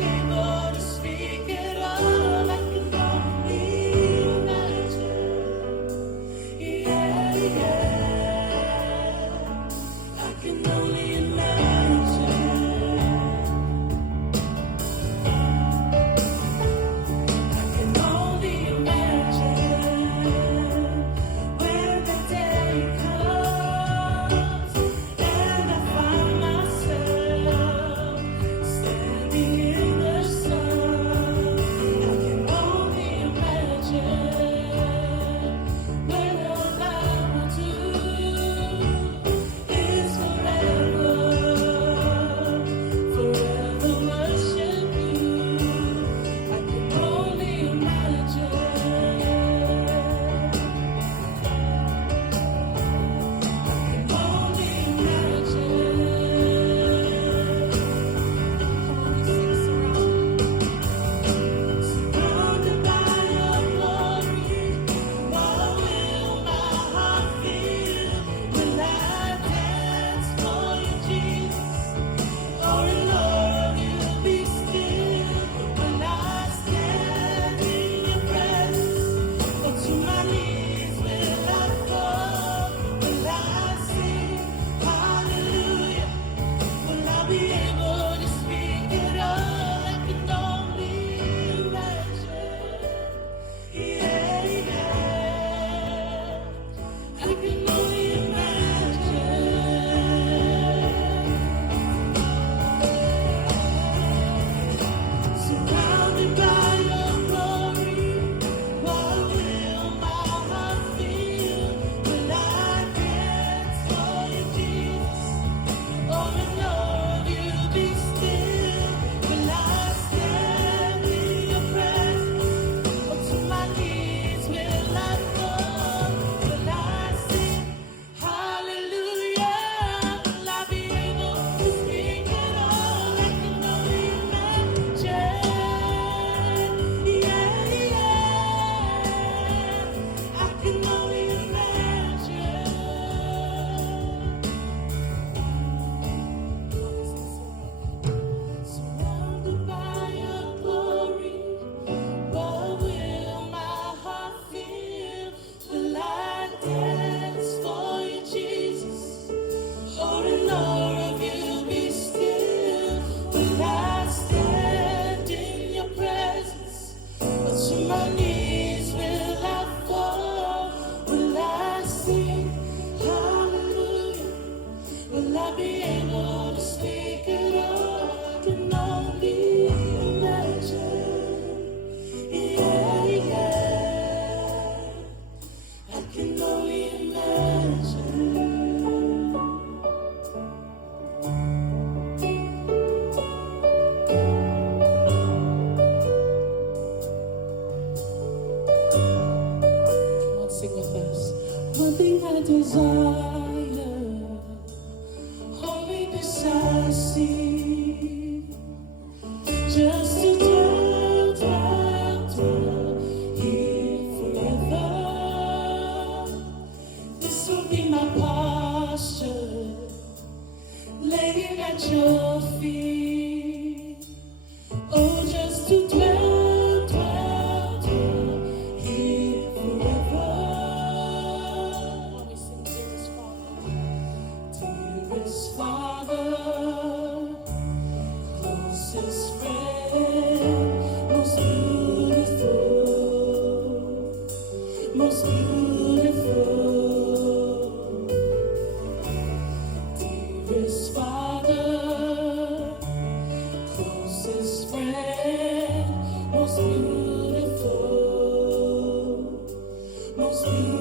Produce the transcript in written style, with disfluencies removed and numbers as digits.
able to speak it all. I can only imagine. Yeah, yeah. I can only imagine. I can only imagine when the day comes and I find myself standing in the sun. I can only imagine when all I will do is forever, forever worship you. I can only imagine. Only imagine. Surrounded by your glory, what will my heart feel? Will I dance for you, Jesus? Or in awe of you be still? Will I stand in your presence? Or to my knees will I fall? Will I sing hallelujah? Will I be able to speak it all? I can only imagine. Yeah, yeah. I can only imagine. Surrounded by your glory, what will my heart feel? Will I dance for you, Jesus? Or in awe of you be still? Will I stand in your presence? Or to my knees will I fall? Will I sing hallelujah? Will I be able to speak it all? I can only imagine. Yeah, yeah. I can only imagine. Surrounded by your glory, what will my heart feel? Will I dance for you, Jesus? Or in awe of you be still? Will I stand in your presence? Or to my knees will I fall? Will I sing hallelujah? Will I be able to speak it all? I can only imagine. Yeah, yeah. I can only imagine. Come on, sing with us. One thing I desire, holiness I seek, just to dwell, dwell, dwell here forever. This will be my posture, laying at your feet. Oh, just to dwell, dwell, dwell here forever. When we sing, dearest Father, closest friend, most beautiful, most beautiful. Dearest Father, closest friend, most beautiful, most beautiful.